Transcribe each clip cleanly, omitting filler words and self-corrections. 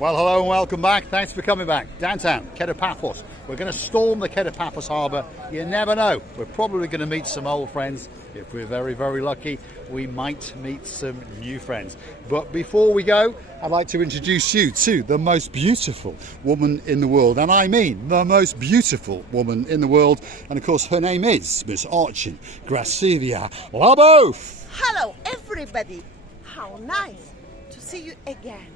Well, hello and welcome back. Thanks for coming back. Downtown, Kato Paphos. We're going to storm the Kato Paphos Harbour. You never know. We're probably going to meet some old friends. If we're very, very lucky, we might meet some new friends. But before we go, I'd like to introduce you to the most beautiful woman in the world. And I mean the most beautiful woman in the world. And of course, her name is Miss Archie Gracilia Labouf. Hello, everybody. How nice to see you again.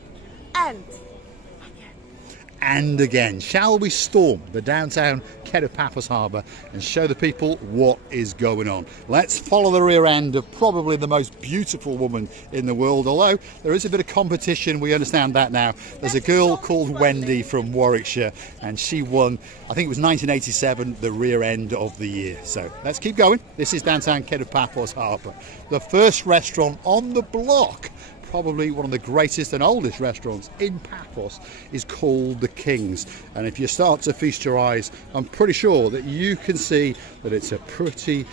And again, shall we storm the downtown Kato Paphos Harbour and show the people what is going on? Let's follow the rear end of probably the most beautiful woman in the world, although there is a bit of competition, we understand that now. There's a girl called Wendy from Warwickshire and she won, I think it was 1987, the rear end of the year. So let's keep going. This is downtown Kato Paphos Harbour, the first restaurant on the block. Probably one of the greatest and oldest restaurants in Paphos is called the King's, and if you start to feast your eyes, I'm pretty sure that you can see that it's a pretty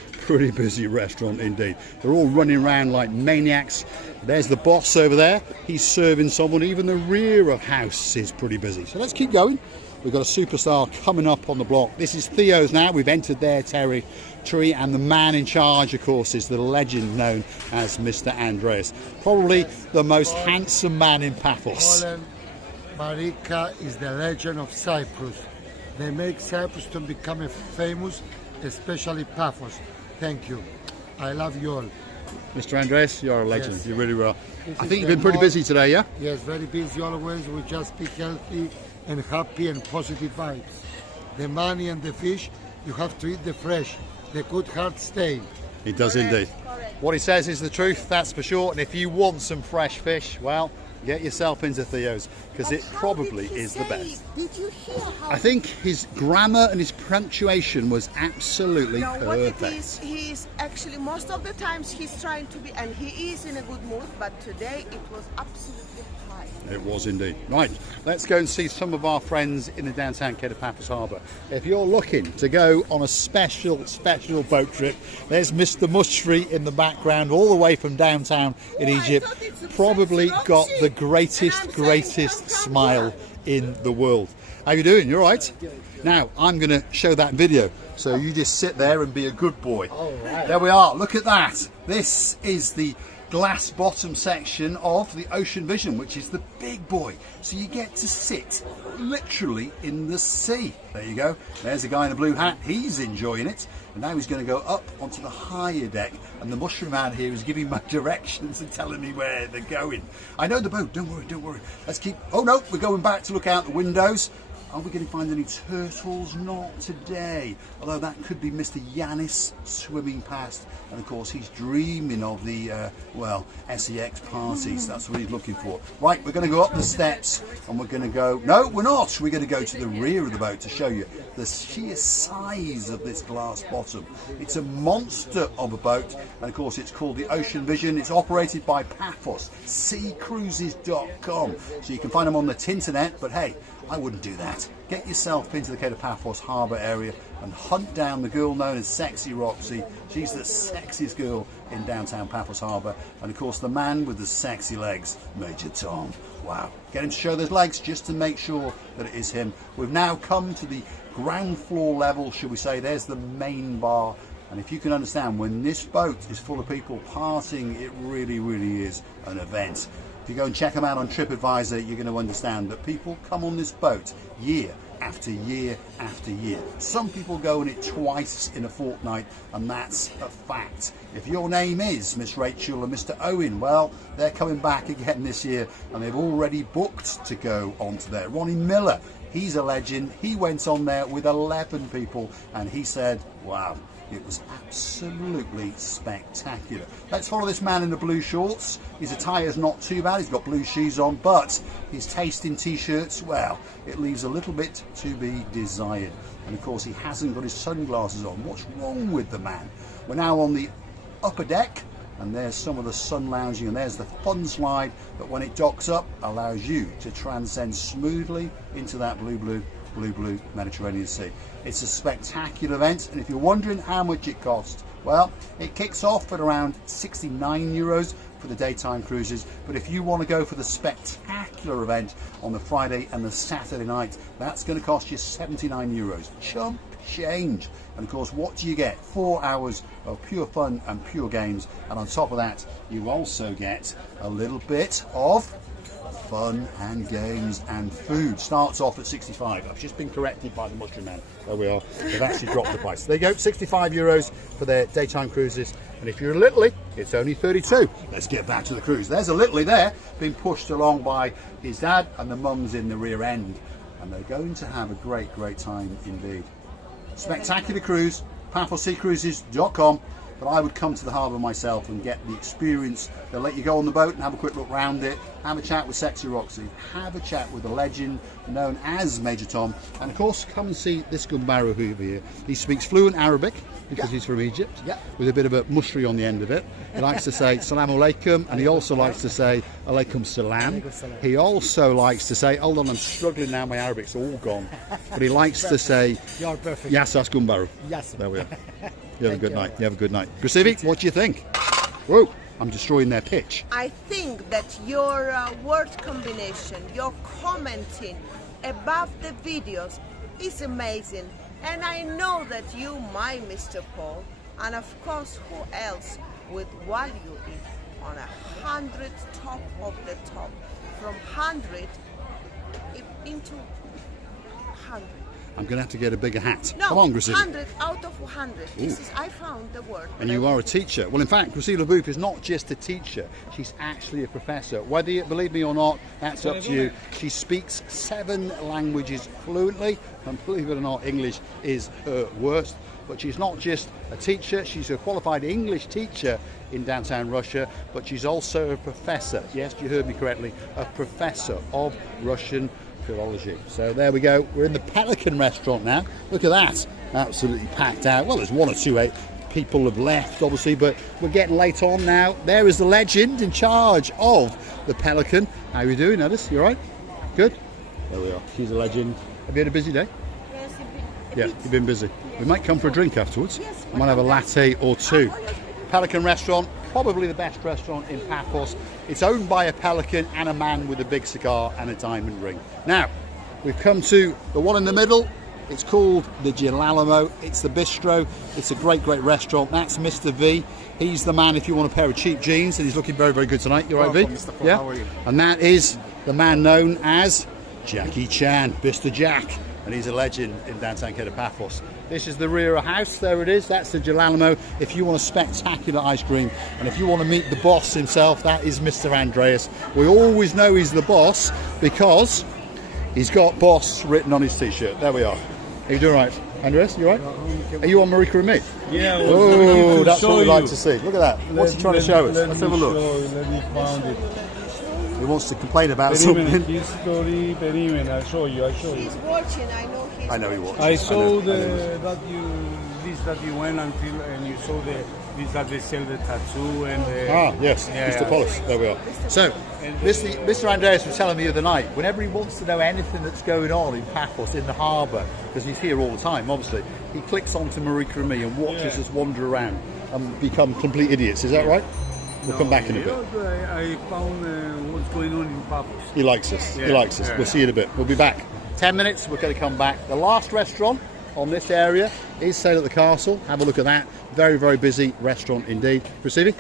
busy restaurant indeed. They're all running around like maniacs. There's the boss over there, he's serving someone. Even the rear of house is pretty busy. So let's keep going. We've got a superstar coming up on the block. This is Theo's now. We've entered their territory, and the man in charge, of course, is the legend known as Mr. Andreas. Probably the most handsome man in Paphos. Marika is the legend of Cyprus. They make Cyprus to become famous, especially Paphos. Thank you. I love you all. Mr. Andreas, you're a legend. Yes. You really are. I think you've been pretty busy today, yeah? Yes, very busy always. We just be healthy and happy and positive vibes. The money and the fish, you have to eat the fresh. The good heart stay. He does indeed. What he says is the truth, that's for sure. And if you want some fresh fish, well, get yourself into Theo's, because it probably is the best. Did you hear how? I think his grammar and his punctuation was absolutely perfect. What it is, he's actually, most of the times he's trying to be, and he is in a good mood, but today it was absolutely high. It was indeed. Right, let's go and see some of our friends in the downtown Kato Paphos Harbour. If you're looking to go on a special boat trip, there's Mr. Mushri in the background, all the way from downtown in Egypt. Probably got the greatest smile in the world. How you doing? You all right? Now, I'm going to show that video, so you just sit there and be a good boy. There we are. Look at that. This is the glass bottom section of the Ocean Vision, which is the big boy. So you get to sit literally in the sea. There you go. There's a guy in a blue hat. He's enjoying it. And now he's going to go up onto the higher deck. And the mushroom man here is giving my directions and telling me where they're going. I know the boat. Don't worry. Let's keep... Oh, no, we're going back to look out the windows. Are we going to find any turtles? Not today. Although that could be Mr. Yanis swimming past. And of course, he's dreaming of the, SEX parties. That's what he's looking for. Right, we're going to go up the steps and we're going to go... No, we're not. We're going to go to the rear of the boat to show you the sheer size of this glass bottom. It's a monster of a boat. And of course, it's called the Ocean Vision. It's operated by Paphos, seacruises.com. So you can find them on the internet, but hey, I wouldn't do that. Get yourself into the Kato Paphos Harbour area and hunt down the girl known as Sexy Roxy. She's the sexiest girl in downtown Paphos Harbour. And of course the man with the sexy legs, Major Tom. Wow. Get him to show those legs just to make sure that it is him. We've now come to the ground floor level, should we say. There's the main bar. And if you can understand, when this boat is full of people partying, it really is an event. If you go and check them out on TripAdvisor, you're going to understand that people come on this boat year after year after year. Some people go on it twice in a fortnight, and that's a fact. If your name is Miss Rachel or Mr. Owen, well, they're coming back again this year, and they've already booked to go onto there. Ronnie Miller, he's a legend. He went on there with 11 people, and he said, wow, it was absolutely spectacular. Let's follow this man in the blue shorts. His attire is not too bad. He's got blue shoes on, but his taste in t-shirts, well, it leaves a little bit to be desired. And of course, he hasn't got his sunglasses on. What's wrong with the man? We're now on the upper deck, and there's some of the sun lounging, and there's the fun slide that when it docks up allows you to transcend smoothly into that blue Mediterranean Sea. It's a spectacular event, and if you're wondering how much it costs, well, it kicks off at around €69, for the daytime cruises, but if you want to go for the spectacular event on the Friday and the Saturday night, that's going to cost you €79. Chump change. And of course, what do you get? 4 hours of pure fun and pure games, and on top of that you also get a little bit of fun and games and food. Starts off at 65. I've just been corrected by the mushroom man. There we are. They've actually dropped the price. There you go, €65 for their daytime cruises. And if you're a Littly, it's only 32. Let's get back to the cruise. There's a Littly there, being pushed along by his dad, and the mum's in the rear end. And they're going to have a great, great time indeed. Spectacular cruise, PaphosSeaCruises.com. But I would come to the harbour myself and get the experience. They'll let you go on the boat and have a quick look round it, have a chat with Sexy Roxy, have a chat with the legend known as Major Tom, and of course come and see this Gumbaru over here. He speaks fluent Arabic because he's from Egypt, with a bit of a mushri on the end of it. He likes to say Salaam Alaikum, and he also likes to say Alaikum Salam. He also likes to say, hold on, I'm struggling now, my Arabic's all gone, but he likes to say, You're perfect. Yassas Gumbaru. Yes. There we are. You have a good night. You have a good night. Grasivi, what do you think? Whoa, I'm destroying their pitch. I think that your word combination, your commenting above the videos is amazing. And I know that you, my Mr. Paul, and of course, who else would value it on 100 top of the top, from 100 into 100. I'm going to have to get a bigger hat. No, Come on, Grasivi. 100 out of 100. This is, I found the word. And you are a teacher. Well, in fact, Grasivi Boop is not just a teacher. She's actually a professor. Whether you believe me or not, that's up to you. She speaks 7 languages fluently. And believe it or not, English is her worst. But she's not just a teacher. She's a qualified English teacher in downtown Russia. But she's also a professor. Yes, you heard me correctly. A professor of Russian philology. So there we go. We're in the Pelican restaurant now. Look at that. Absolutely packed out. Well, there's 1 or 2 people have left, obviously, but we're getting late on now. There is the legend in charge of the Pelican. How are you doing, Edis? You all right? Good? There we are. She's a legend. Have you had a busy day? Yes, Yeah, you've been busy. We might come for a drink afterwards. Yes, I might have a latte or 2. Pelican restaurant, probably the best restaurant in Paphos. It's owned by a pelican and a man with a big cigar and a diamond ring. Now, we've come to the one in the middle. It's called the Gilalamo. It's the bistro. It's a great, great restaurant. That's Mr. V. He's the man if you want a pair of cheap jeans, and he's looking very, very good tonight. You all right, V? Mr. Paul, Yeah. how are you? And that is the man known as Jackie Chan, Mr. Jack. And he's a legend in downtown Kato Paphos. This is the rear house, there it is, that's the Gilalamo. If you want a spectacular ice cream, and if you want to meet the boss himself, that is Mr. Andreas. We always know he's the boss because he's got boss written on his t-shirt. There we are. Are you doing right, Andreas? You right? Are you on Marika and me? Yeah, Oh, that's what we like to see. Look at that. What's he trying to show us? Let's have a look. Let me find it. He wants to complain about Perimen, something. history, Perimen. I'll show you. He's watching. I know he's I know he watches. I saw I know. that you went until and you saw this that they sell the tattoo and the, Ah, yes, Yeah, Mr. yeah. Polish. There we are. So, Mr. Andreas was telling me the other night, whenever he wants to know anything that's going on in Paphos, in the harbour, because he's here all the time, obviously, he clicks onto Marika and me and watches us wander around and become complete idiots. Is that right? We'll come back in a bit. I found what's going on in Paphos. He likes us. He Yeah, likes us. yeah. We'll see you in a bit. We'll be back. 10 minutes, we're going to come back. The last restaurant on this area is Sail at the Castle. Have a look at that. Very, very busy restaurant indeed. Proceeding?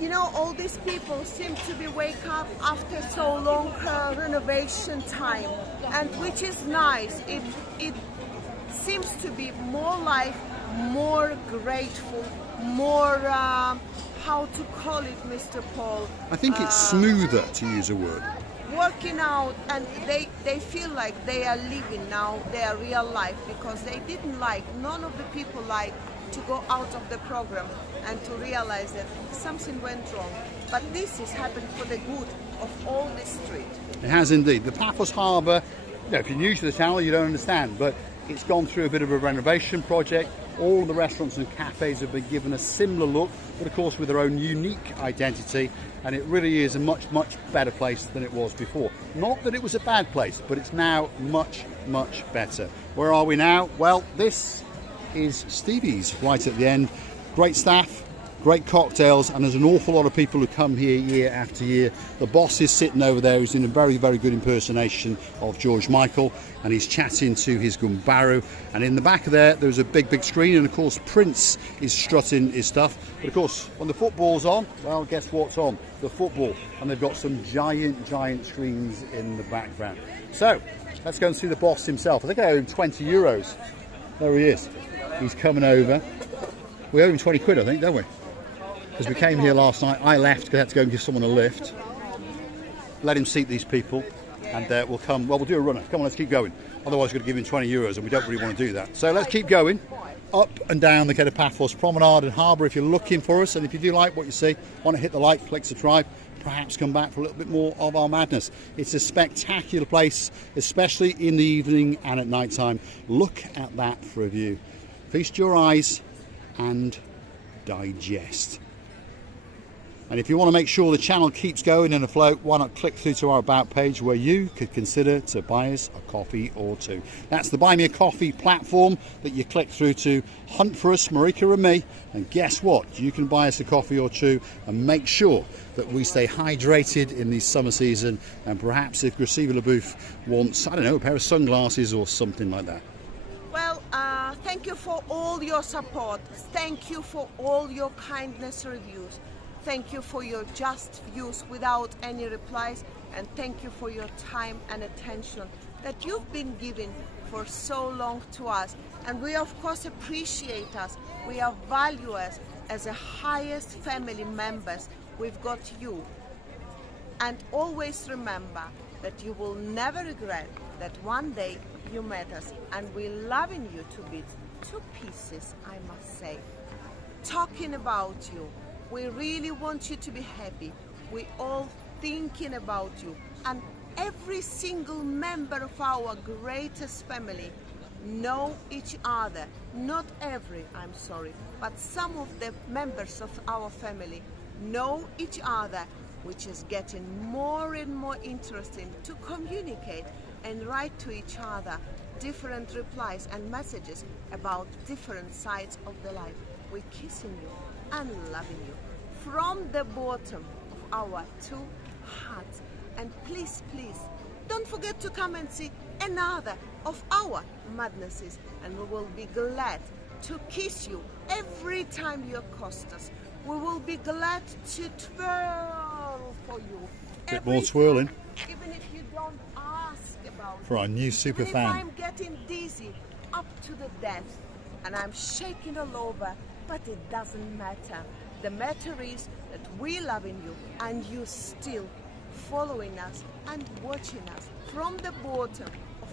You know, all these people seem to be wake up after so long renovation time, and which is nice. It seems to be more life, more grateful, more how to call it, Mr. Paul. I think it's smoother, to use a word. Working out, and they feel like they are living now their real life, because they didn't like, none of the people like to go out of the program and to realize that something went wrong. But this has happened for the good of all the street. It has indeed. The Paphos Harbour, you know, if you're new to the channel, you don't understand, but it's gone through a bit of a renovation project. All the restaurants and cafes have been given a similar look, but of course with their own unique identity, and it really is a much, much better place than it was before. Not that it was a bad place, but it's now much, much better. Where are we now? Well, this is Stevie's right at the end. Great staff, great cocktails, and there's an awful lot of people who come here year after year. The boss is sitting over there, who's in a very, very good impersonation of George Michael, and he's chatting to his gumbaru. And in the back of there's a big, big screen, and of course Prince is strutting his stuff. But of course, when the football's on, well, guess what's on? The football. And they've got some giant, giant screens in the background. So, let's go and see the boss himself. I think I owe him 20 euros. There he is. He's coming over. We owe him 20 quid, I think, don't we? Because we came here last night. I left because I had to go and give someone a lift. Let him seat these people, and we'll come. Well, we'll do a runner. Come on, let's keep going. Otherwise, we're going to give him 20 euros, and we don't really want to do that. So let's keep going up and down the Kato Paphos Promenade and Harbour. If you're looking for us, and if you do like what you see, want to hit the like, click subscribe, perhaps come back for a little bit more of our madness. It's a spectacular place, especially in the evening and at night time. Look at that for a view. Feast your eyes and digest. And if you want to make sure the channel keeps going and afloat, why not click through to our About page, where you could consider to buy us a coffee or two. That's the Buy Me a Coffee platform that you click through to. Hunt for us, Marika and me, and guess what? You can buy us a coffee or two and make sure that we stay hydrated in the summer season. And perhaps if Graciela LaBouffe wants, I don't know, a pair of sunglasses or something like that. Well, thank you for all your support. Thank you for all your kindness reviews. Thank you for your just views without any replies, and thank you for your time and attention that you've been giving for so long to us. And we of course appreciate us. We value us as the highest family members. We've got you. And always remember that you will never regret that one day you met us, and we're loving you to bits, to pieces, I must say. Talking about you. We really want you to be happy. We're all thinking about you. And every single member of our greatest family know each other. Not every, I'm sorry, but some of the members of our family know each other, which is getting more and more interesting to communicate and write to each other different replies and messages about different sides of the life. We're kissing you and loving you from the bottom of our two hearts. And please, please, don't forget to come and see another of our madnesses, and we will be glad to kiss you every time you accost us. We will be glad to twirl for you. Bit more twirling. Even if you don't ask about for our new super fan. fan. If I'm getting dizzy up to the death and I'm shaking all over, but it doesn't matter. The matter is that we're loving you, and you still following us and watching us from the bottom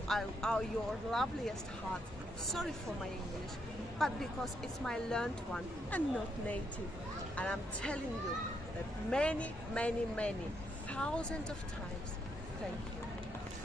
of your loveliest heart. Sorry for my English, but because it's my learned one and not native. And I'm telling you that many, many, many thousands of times, thank you.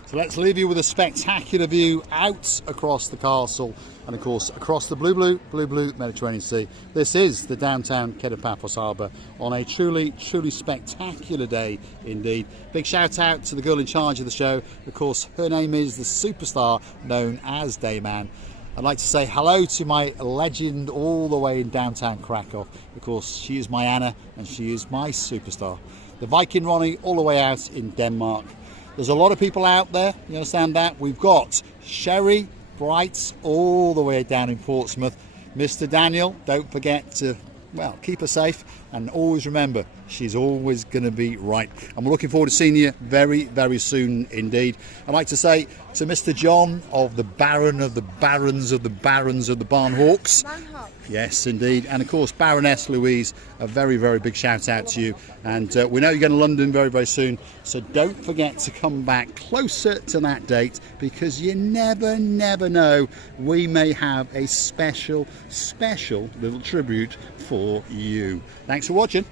So let's leave you with a spectacular view out across the castle and of course across the blue Mediterranean Sea. This is the downtown Kato Paphos Harbour on a truly spectacular day indeed. Big shout out to the girl in charge of the show. Of course, her name is the superstar known as Dayman. I'd like to say hello to my legend all the way in downtown Krakow. Of course, she is my Anna and she is my superstar. The Viking Ronnie all the way out in Denmark. There's a lot of people out there, you understand that? We've got Sherry Brights all the way down in Portsmouth. Mr. Daniel, don't forget to, well, keep her safe, and always remember, she's always going to be right. And we're looking forward to seeing you very, very soon indeed. I'd like to say to Mr. John of the Baron of the Barons of the Barons of the Barnhawks. Yes, indeed. And of course, Baroness Louise, a very, very big shout out to you. And we know you're going to London very, very soon. So don't forget to come back closer to that date, because you never know. We may have a special little tribute for you. Thanks for watching.